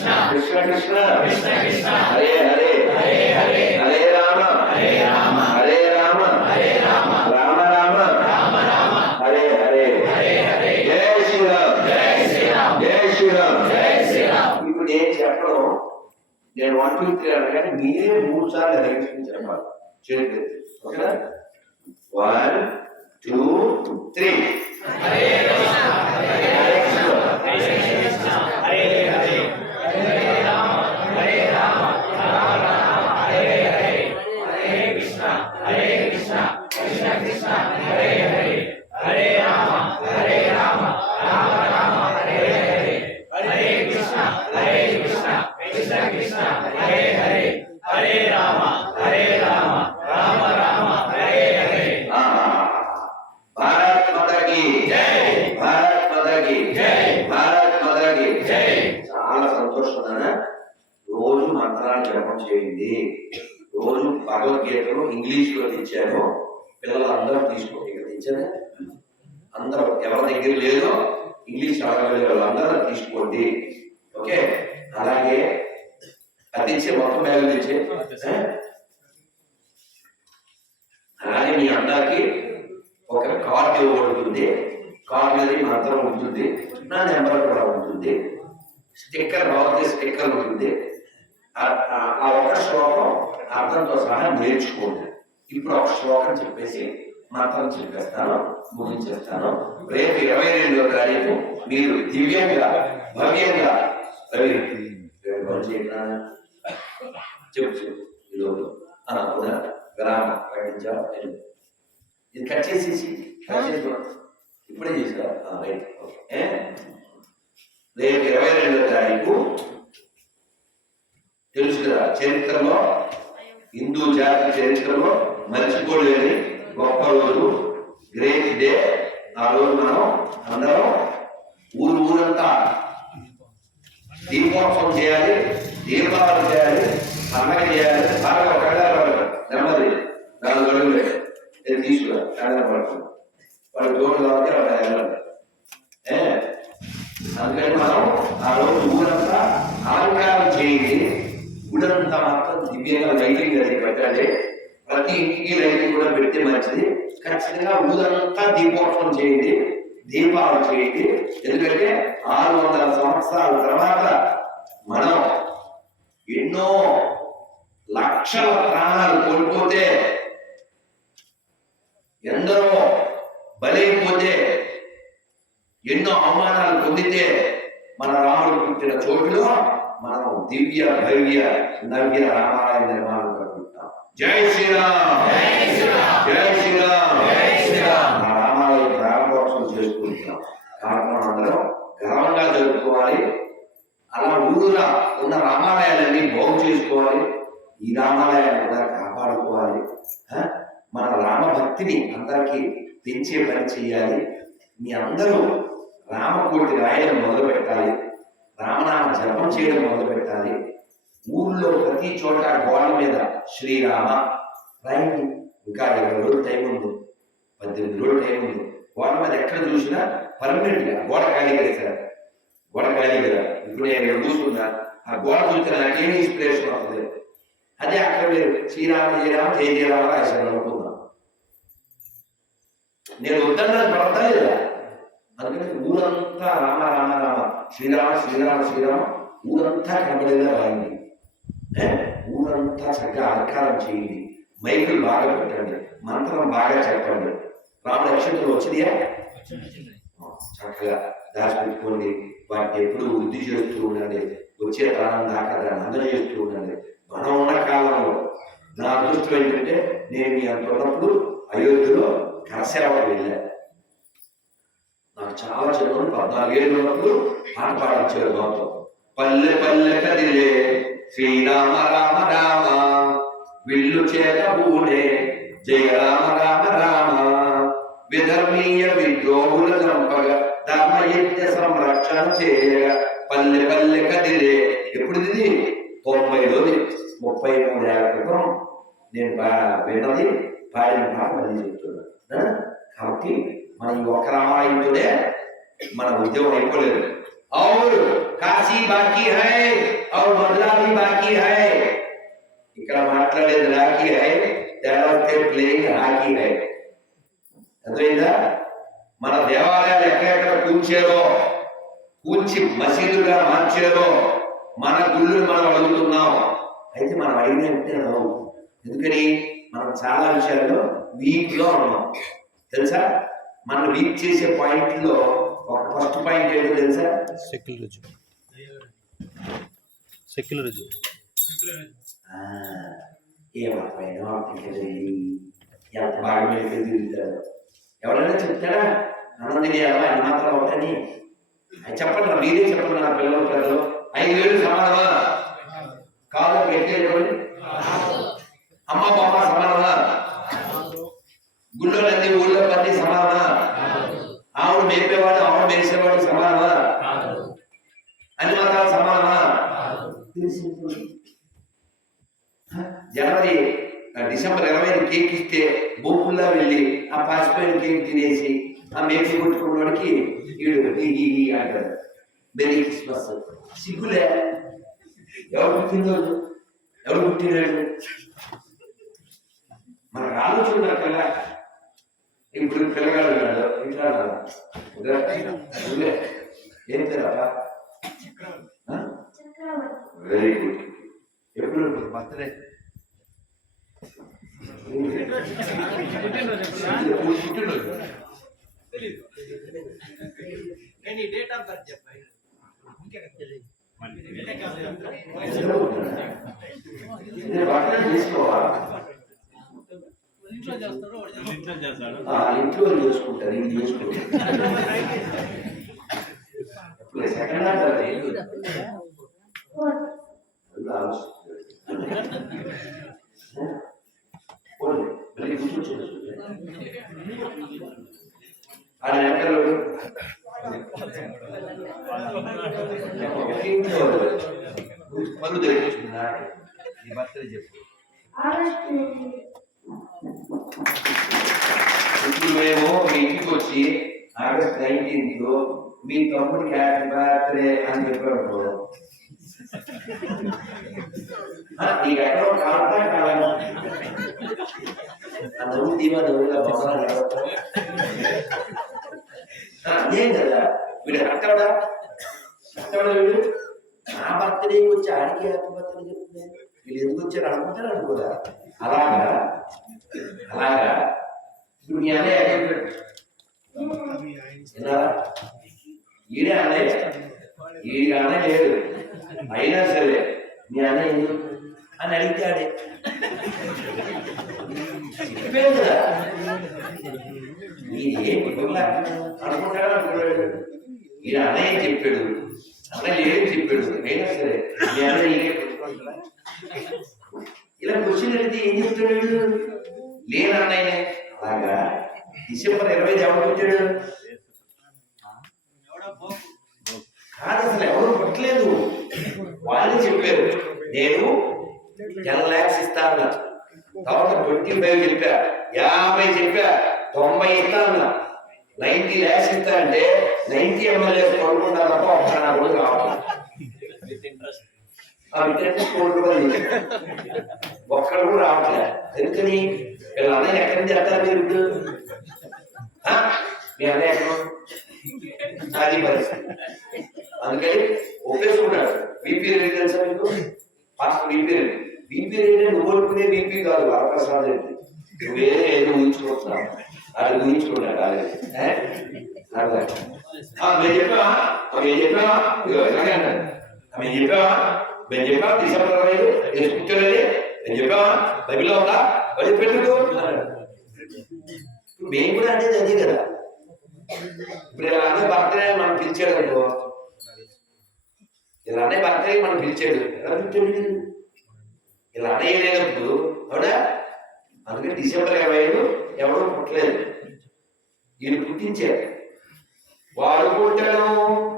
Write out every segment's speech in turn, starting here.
కృష్ణ. కృష్ణ హరే హరే. హరే రామ. హరే రామ. రామ. రామ. హరే హరే. జై శ్రీరామ్. జై శ్రీరామ్. ఇప్పుడు నేను చెప్పడం నేను వన్ టూ త్రీ అనగానే మీరే మూడు సార్లు ఎలక్షన్ చెప్పాలి ఓకేనా? వన్ టూ త్రీ ఆ, చేయండి రోజు భగవద్గీతను ఇంగ్లీష్లో తెచ్చాను పిల్లలు అందరూ తీసుకోండి. ఇక్కడ తెచ్చారా? అందరూ ఎవరి దగ్గర లేదో ఇంగ్లీష్ అడగలేదు వాళ్ళందరూ తీసుకోండి. ఓకే? అలాగే అది మొత్తం బ్యాగులు తెచ్చే అలాగే మీ అందరికి ఒక కార్డు ఇవ్వబడుతుంది కార్డు మీద ఈ మంత్రం ఉంటుంది. నా నెంబర్ కూడా ఉంటుంది. స్టిక్కర్ భగవద్గీత స్టిక్కర్ ఉంటుంది. ఆ- ఆ- ఆ ఒక శ్లోకం అర్థంతో సహా నేర్చుకోండి. ఇప్పుడు ఒక శ్లోకం చెప్పేసి మంత్రం చెప్పేస్తాను ముగించేస్తాను. రేపు ఇరవై రెండో తారీఖు మీరు దివ్యంగా భవ్యంగా? చెప్పు ఈరోజు అవునా గ్రామ ప్రకటించావా ఇది కట్ చేసేసి కట్ చేసి ఇప్పుడే చేసావా రైట్. ఓకే? రేపు ఇరవై రెండో తారీఖు తెలుసుకురా చరిత్రలో హిందూ జాతి చరిత్రలో మర్చిపోలేని గొప్ప రోజు గ్రేట్ డే. ఆ రోజు మనం అందరం ఊరు ఊరంతా దీపోత్సవం చేయాలి దీపావళి చేయాలి పండగ చేయాలి. బాగా ఒక నెమ్మది. నాలుగు అడుగులే నేను తీసుకురా. కాళ్ళ పడుతుంది వాళ్ళు జోడు కాబట్టి అందుకని మనం ఆ రోజు ఊరంతా అలంకారం చేయండి గుడంతా మాత్రం దివ్యంగా లైటింగ్ అది పెట్టండి. ప్రతి ఇంటికి లైటింగ్ కూడా పెడితే మంచిది. ఖచ్చితంగా ఊరంతా దీపోత్సవం చేయండి. దీపావళి చేయండి. ఎందుకంటే ఆరు వందల సంవత్సరాల తర్వాత మనం ఎన్నో లక్షల ప్రాణాలు కోల్పోతే ఎందరో బలైపోతే ఎన్నో అవమానాలు పొందితే మన రాముడు పుట్టిన చోటులో మనం దివ్య భవ్య నవ్య రామాలయ నిర్మాణం కట్టుకుంటాం జై శ్రీరామ్! జై శ్రీరామ్! ఆ రామాలయ ప్రారంభోత్సవం చేసుకుంటున్నాం. మనం అందరం ఘనంగా జరుపుకోవాలి. అలా ఊరులా ఉన్న రామాలయాలన్నీ బాగు చేసుకోవాలి. ఈ రామాలయాన్ని కూడా కాపాడుకోవాలి? మన రామ భక్తిని అందరికీ పెంచే పని చేయాలి. మీ అందరూ రామకోటి రాయడం మొదలు పెట్టాలి రామనామ జపం చేయడం మొదలు పెట్టాలి. ఊళ్ళో ప్రతి చోట గోడ మీద శ్రీరామ రాయండి ఇంకా ఇరవై రోజులు టైం ఉంది. పద్దెనిమిది రోజులు టైం ఉంది. గోడ మీద ఎక్కడ చూసినా పర్మనెంట్గా గోడ ఖాళీ చేస్తారు గోడ ఖాళీ కదా? ఇప్పుడు నేను చూస్తున్నా ఆ గోడ చూస్తే నాకేం ఇన్స్పిరేషన్ అవుతుంది? అదే అక్కడ మీరు శ్రీరామ జయరామ జయ జయరామ రాశారు అనుకుందాం. నేను వద్దన్నది పడతా లేదా? అందుకని ఊరంతా రామ రామ రామ. శ్రీరామ శ్రీరామ శ్రీరామ. ఊరంతా కనబడేలా రాయండి? ఊరంతా చక్కగా అలంకారం చేయండి. మైకులు బాగా పెట్టండి. మంత్రం బాగా చెప్పండి. రామ నక్షత్రం వచ్చిందియా చక్కగా దాచిపెట్టుకోండి. వాటిని ఎప్పుడు వృద్ధి చేస్తూ ఉండండి. వచ్చే కాలం దాకా దాన్ని అందజేస్తూ ఉండండి. మనం ఉన్న కాలంలో నా అదృష్టం ఏంటంటే నేను మీ అంత ఉన్నప్పుడు అయోధ్యలో కరసేవకు వెళ్ళాను. చాలా చిన్నప్పుడు పద్నాలుగేళ్ళు ఉన్నప్పుడు పాట పాడించారు గౌతమ్ పల్లె పల్లె కదిలే శ్రీరామ రామ రామ విల్లు చేత పూడే జయ రామ రామ. రామ విధర్మీయ విద్రోహుల చంపగా ధర్మయజ్ఞ సంరక్షణ చేయగా పల్లె పల్లె కదిలే. ఎప్పుడు ఇది తొంభైలోది. ముప్పై మూడేళ్ళ క్రితం నేను పా- విన్నది పాడిన పాట మళ్ళీ చెప్తున్నాను కాబట్టి మనం ఒక రామాయుడుదే మన ఉద్యోగం అయిపోలేదు అవును కాశీ బాకీ హై అవు మధురా బాకీ హై. ఇక్కడ మాట్లాడేది రాకీ హై తర్వాత ప్లేయింగ్ హాకీ హై. అర్థమైందా? మన దేవాలయాలు ఎక్కడెక్కడ కూర్చారో కూర్చి మసీదుగా మార్చారో మన గుళ్ళు మనం అడుగుతున్నాం. అయితే మనం అడిగిన ఎందుకని? మనం చాలా విషయాల్లో వీక్గా ఉన్నాం. తెలుసా? మనం వీక్ చేసే పాయింట్లో ఒక ఫస్ట్ పాయింట్ ఏంటో తెలుసా? సెక్యులరిజం సెక్యులరిజం ఎంత బాగా తిరుగుతాడు ఎవరైనా చెప్తాడా ఆనందిని ఎలా? అన్ని మాత్రం ఒకటని. అది చెప్పండి మీరే చెప్పండి నా పిల్లలు పిల్లలు ఐదు వేలు సమానమా? కాదు చెప్పండి అమ్మ బొమ్మ సమానమా? గుళ్ళోనంది ఊళ్ళో పది సమానమా? ఆవును మేపేవాడు ఆవును మేసేవాడు సమానమా? అన్ని మతాలు సమానమా? జనవరి డిసెంబర్ ఇరవై కేక్ ఇస్తే బొప్పుల్లా వెళ్ళి ఆ పాసిపోయిన కేక్ తినేసి ఆ మేక కొట్టుకున్నవాడికి వీడు ఈ ఈ మెరీ క్రిస్మస్ సిగ్గులే. ఎవరు పుట్టినరోజు ఎవరు పుట్టినాడు? మనకు ఆలోచన కదా ఇప్పుడు పిల్లగాడు ఉన్నాడు. ఇంట్లో ఏం వెరీ గుడ్ ఎప్పుడు? బర్త్డే. పుట్టినరోజు డేట్ ఆఫ్ బర్త్ చెప్పాయి నేను బర్త్డే చేసుకోవా ఇంట్లో చేస్తారు ఇంట్లో చేస్తారు ఆ, ఇంట్లో చేసుకుంటారు ఇది చేసుకుంటారు ఇప్పుడు సెకండ్ హ్యాండ్ అది ఏంటి? అది ఆలోచిస్తున్నాడు. పోనీ, మళ్ళీ గుర్తొచ్చింది. ఆ వెనకాల ఇంట్లో పనులు తెచ్చుకున్నా నీ బర్త్డే చెప్పు ఇప్పుడు మేము మీ ఇంటికి వచ్చి ఆగస్ట్ నైన్టీన్త్ మీ తమ్ముడికి హ్యాపీ బర్త్డే అని చెప్పాడు నీకు ఎక్కడో కావటా కావాలి ఆ నవ్వు దీవా నవ్వుగా బొమ్మలు ఏం కదా? వీడు కట్టవడా కట్టవడా వీడు? నా బర్త్డే వచ్చి ఆడికి హ్యాపీ బర్త్డే చెప్తుంది వీళ్ళు ఎందుకు వచ్చారు అనుకుంటారు అనుకోదా అలాగా? అలాగా? ఇప్పుడు మీ అన్నయ్య ఎక్కడ ఉన్నాడు? విన్నారా? ఈడే అన్నయ్య ఈ అన్నయ్య లేడు అయినా సరే మీ అన్నయ్య ఎందుకు అని అడిగాడే చెప్పాను కదా మీరేం అనుకుంటారా అనుకున్నాడు ఈయన అన్నయ్య చెప్పాడు అన్నయ్య ఏం చెప్పాడు అయినా సరే మీ అన్నయ్య ఈడే కొట్టుకుంటాడా? ఇలా క్వశ్చన్ అడిగితే ఏం చెప్తాడు లేనన్నయ్య అలాగా డిసెంబర్ ఇరవై ఐదు ఎవరు పుట్టాడు ఎవడో పోకు కాదు అసలు ఎవరు పుట్టలేదు. వాళ్ళే చెప్పారు. నేను టెన్ ల్యాక్స్ ఇస్తాను తర్వాత ట్వంటీ ఫైవ్ చెప్పా. యాభై చెప్పా. తొంభై ఇస్తాను నైన్టీ ల్యాక్స్ ఇస్తా అంటే నైన్టీ ఎమ్మెల్యేస్ కొనుక్కున్నారు తప్ప ఒక్క నా కూడా కావాలి విత్ ఇంట్రెస్ట్ కోరుకోవాలి ఒక్కడు రావట్లే. ఎందుకని? వీళ్ళ అన్నయ్య ఎక్కడి నుంచి చేస్తారు మీరు ఇప్పుడు? మీ అన్నయ్య ఎక్కడ? అది పరిస్థితి అందుకని ఒప్పేసుకున్నాడు బీపీ రేట్ తెలుసా మీకు? First BP rate. BP rate నువ్వు అనుకునే బీపీ కాదు వరప్రసాద్ రెడ్డి. నువ్వేదో ఏదో ఊహించుకుంటున్నావు. అది ఊహించుకున్నాడు అది ఏ? అర్థం. ఆ, మేము చెప్పామా మేము చెప్పామా ఇలాగే అన్నాడు. మేము చెప్పామా మేము చెప్పామా డిసెంబర్ ఇరవై ఐదు? నేను కూర్చోలేదు మేము చెప్పామా బైబిల్లో ఉందా? బలి పెట్టుకో ఇప్పుడు మేము కూడా అనేది అదే కదా. ఇప్పుడు ఇలానే బర్త్డే మనం పిలిచాడు అనుకో. ఇలానే బర్త్డే మనం పిలిచాడు. ఎలా పిలిచాడు? ఇలా అనేయలేనప్పుడు అవునా? అందుకని డిసెంబర్ ఇరవై ఐదు ఎవడో పుట్టలేదు. ఈయన పుట్టించారు. వాడు పుట్టను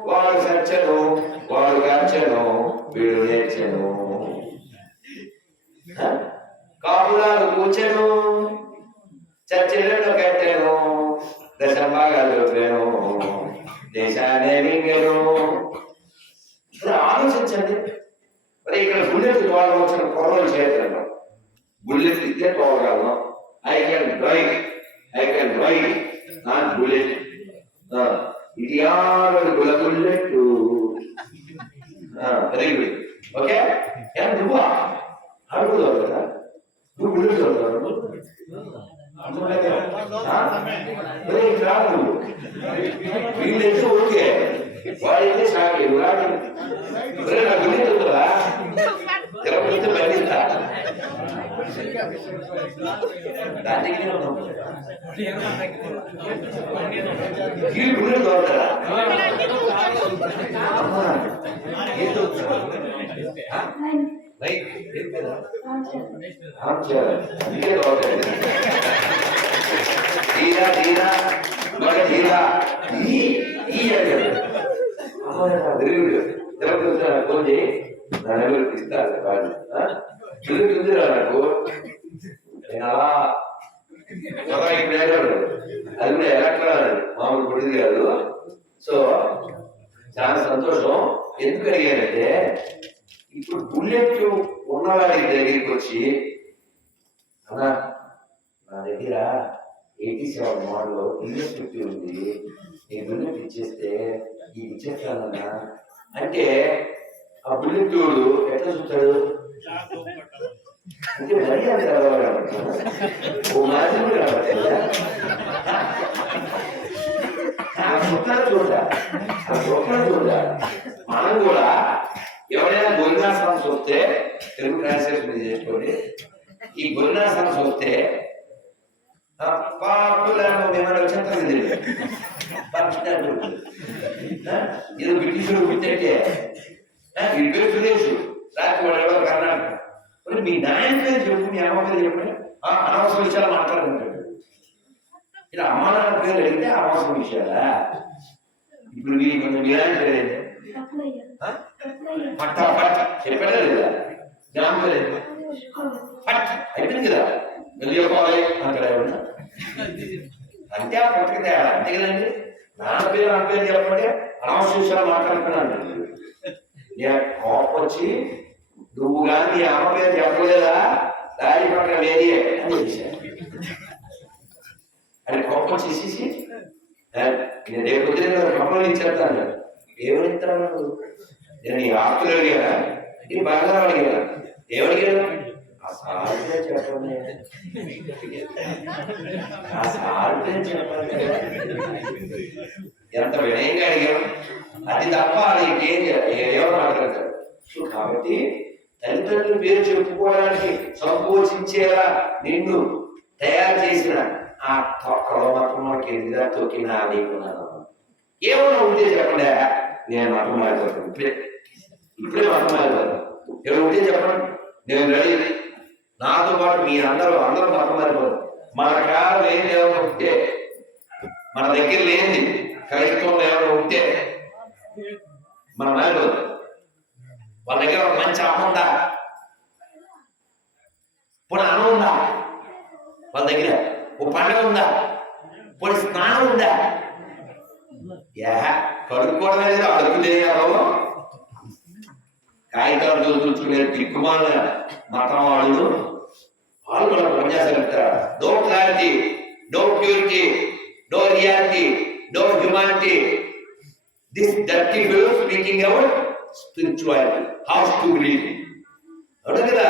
వాడు సచ్చను వాడు గచ్చను వీడు నేర్చను కాపులాలు కూర్చను చర్చలను కట్టాను దశ భాగాలు దేశాన్ని మింగను. ఆలోచించండి. మరి ఇక్కడ బుల్లెట్ ద్వారా వచ్చిన కొరలు చేయగలను బుల్లెట్ ఇస్తే తోగలను I can drive I can drive not bullet ఇది ఆరు బుల్లెట్ వెరీ గుడ్. ఓకే? ఏం అడుగుదావు కదా. నువ్వు బుల్లెట్ చదువుతావు రాదు వీళ్ళైతే ఓకే వాడైతే సాగే రాడు ఒరే, నా బుల్లెట్ ఉందా తిరుపతి బండిస్తా దానికి వీళ్ళు బుల్లెట్ చదువుతారా అమ్మా, ఏం రైట్ ఏం పేరా? రామచరణ్. అందుకే చదువుతాడు. తీరా తీరా మగ తీరా ఈ ఈ తిరుగుడు ఇస్తారు వాళ్ళు తిరుగుతుందిరా నాకు నేను అలా ఒక ఇప్పుడు ఏడాడు అది కూడా ఎలక్ట్రాన్ మామూలు పొడిది కాదు సో చాలా సంతోషం ఎందుకు అడిగానంటే ఇప్పుడు బుల్లెట్ ఉన్నవాడి దగ్గరికి వచ్చి అన్నా నా దగ్గర eighty seven model English fifty ఉంది. నీ బుల్లెట్ ఇచ్చేస్తే ఇది ఇచ్చేస్తానన్నా అంటే ఆ బుల్లెట్ వాడు ఎట్లా చూస్తాడు? అంటే మరీ అంత అలవాటు ఓ మాదిరి కూడా ఆ సుఖాలు చూడ ఆ సుఖాలు చూడ మనం కూడా చూస్తే తెలుగు ట్రాన్స్లేషన్ చేసుకోండి ఈ గొంగాసనం చూస్తే పాపులర్ ఏమైనా చెప్తాను ఇది ఇది బ్రిటిషుడు పుట్టినట్టే ఈ పేరు సురేష్ రాత్రి వాడు ఎవరో కర్ణాటక మరి మీ నాయన పేరు చెప్పు మీ అమ్మ పేరు చెప్పండి ఆ, అనవసర విషయాలు మాట్లాడుకుంటాడు ఇలా అమ్మ నాన్న పేరు అడిగితే అనవసర విషయాలా ఇప్పుడు మీ కొంచెం మీ నాయన పేరు ఏంటి? ఆ? పట్ట పట్ట. చెప్పాడా కదా? జ్ఞానం పేరు పట్ట. అయిపోయింది కదా? వెళ్ళిపోవాలి అంటాడు ఎవరన్నా అంటే ఆ పుట్టక తేడా. అంతే కదండి. నా పేరు నా పేరు చెప్పండి అనవసర విషయాలు మాట్లాడుకున్నాను నేను కోపం వచ్చి నువ్వు కానీ అమ్మ పేరు చెప్పలేదా? దారి పక్కన వేరే అని చేశాను అని కోపం చేసేసి నేను రేపు పొద్దున కప్పలు ఇచ్చేస్తాను. ఏమని ఇస్తాను నేను నీ ఆస్తులు అడిగానా? నీ బంగారం అడిగారా ఏమడిగాను ఆ సార్లే చెప్పండి. ఆ సార్లే చెప్పండి. ఎంత వినయంగా అడిగాం అది తప్ప ఇంకేం ఎవరు మాట్లాడతారు సో కాబట్టి తల్లిదండ్రుల పేరు చెప్పుకోవడానికి సంకోచించేలా నిన్ను తయారు చేసిన ఆ తొక్కలో మాత్రం మనకి ఎదురుగా తొక్కినా నీకున్నాను. ఏమన్నా ఉంటే చెప్పండి. నేను మతం ఇప్పుడే మతమారిపోయారు ఎవరు ఉంటే చెప్పండి. నేను రెడీ. నాతో పాటు మీ అందరూ అందరూ మతమారిపోరు మన కారు ఏం ఎవరు ఉంటే మన దగ్గర లేని క్రైస్తవంలో ఏమైనా ఉంటే మన నాయకులు వాళ్ళ దగ్గర ఒక మంచి అమ్మ ఉందా? పోనీ అన్నం ఉందా? వాళ్ళ దగ్గర ఓ పండుగ ఉందా? పోనీ స్నానం ఉందా? యా కడుక్కోవడం లేదు అడుగులేయాలో కాగితాలు చూసుకునే దిక్కుమాల మతం వాళ్ళు వాళ్ళు కూడా పనిచేస్తారు no clarity no purity no reality no humanity this dirty fellow speaking our spirituality how to believe అవును కదా?